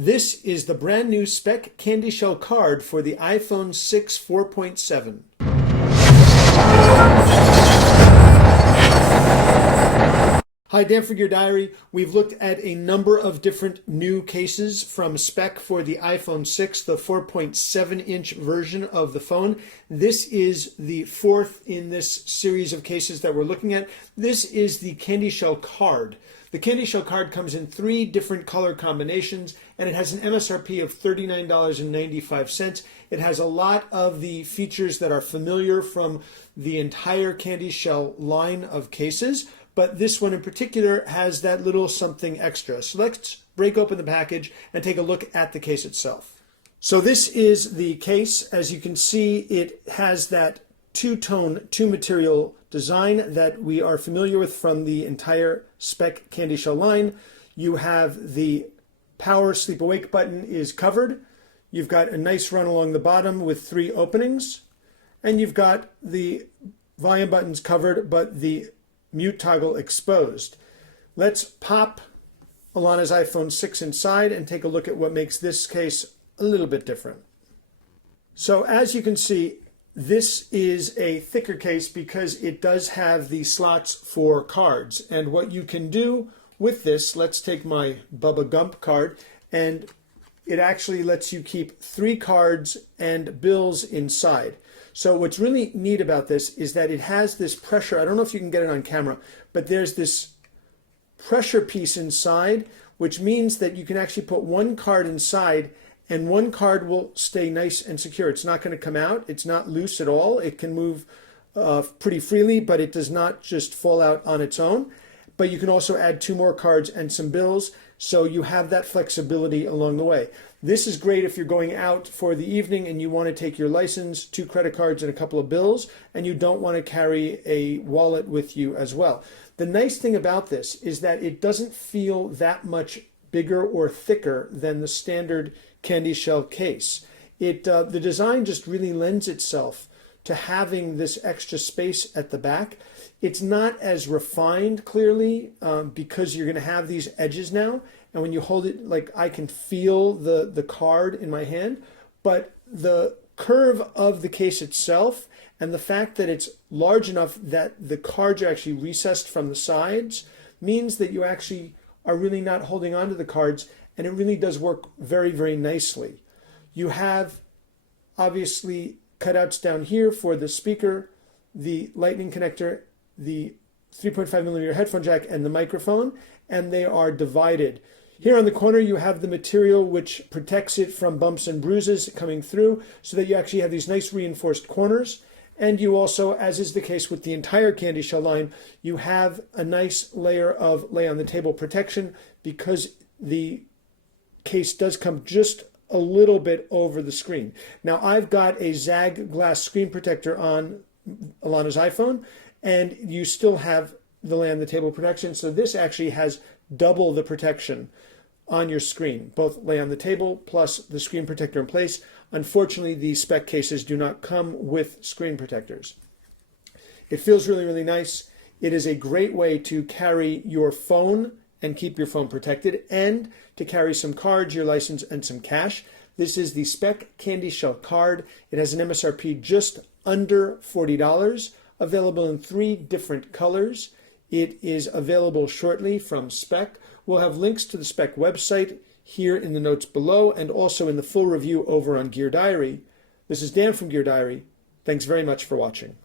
This is the brand new Speck CandyShell Card for the iPhone 6 4.7. Hi, Dan from Gear Diary. We've looked at a number of different new cases from Speck for the iPhone 6, the 4.7-inch version of the phone. This is the fourth in this series of cases that we're looking at. This is the CandyShell Card. The CandyShell Card comes in 3 different color combinations, and it has an MSRP of $39.95. It has a lot of the features that are familiar from the entire CandyShell line of cases, but this one in particular has that little something extra. So let's break open the package and take a look at the case itself. So this is the case. As you can see, it has that two-tone, two-material design that we are familiar with from the entire Speck CandyShell line. You have the power sleep awake button is covered. You've got a nice run along the bottom with 3 openings, and you've got the volume buttons covered but the mute toggle exposed. Let's pop Alana's iPhone 6 inside and take a look at what makes this case a little bit different. So as you can see, this is a thicker case because it does have the slots for cards. And what you can do with this, let's take my Bubba Gump card, and it actually lets you keep 3 cards and bills inside. So what's really neat about this is that it has this pressure. I don't know if you can get it on camera, but there's this pressure piece inside, which means that you can actually put 1 card inside and 1 card will stay nice and secure. It's not going to come out. It's not loose at all. It can move pretty freely, but it does not just fall out on its own. But you can also add 2 more cards and some bills, so you have that flexibility along the way. This is great if you're going out for the evening and you want to take your license, 2 credit cards, and a couple of bills, and you don't want to carry a wallet with you as well. The nice thing about this is that it doesn't feel that much bigger or thicker than the standard CandyShell case. The design just really lends itself to having this extra space at the back. It's not as refined clearly because you're going to have these edges now, and when you hold it, like I can feel the card in my hand, but the curve of the case itself and the fact that it's large enough that the cards are actually recessed from the sides means that you actually are really not holding on to the cards, and it really does work very, very nicely. You have obviously cutouts down here for the speaker, the lightning connector, the 3.5mm headphone jack, and the microphone, and they are divided. Here on the corner you have the material which protects it from bumps and bruises coming through, so that you actually have these nice reinforced corners. And you also, as is the case with the entire CandyShell line, you have a nice layer of lay on the table protection because the case does come just a little bit over the screen. Now I've got a Zag glass screen protector on Alana's iPhone, and you still have the lay on the table protection, so this actually has double the protection on your screen, both lay on the table plus the screen protector in place. Unfortunately, these Speck cases do not come with screen protectors. It feels really, really nice. It is a great way to carry your phone and keep your phone protected, and to carry some cards, your license, and some cash. This is the Speck CandyShell Card. It has an MSRP just under $40, available in 3 different colors. It is available shortly from Speck. We'll have links to the Speck website here in the notes below, and also in the full review over on Gear Diary. This is Dan from Gear Diary. Thanks very much for watching.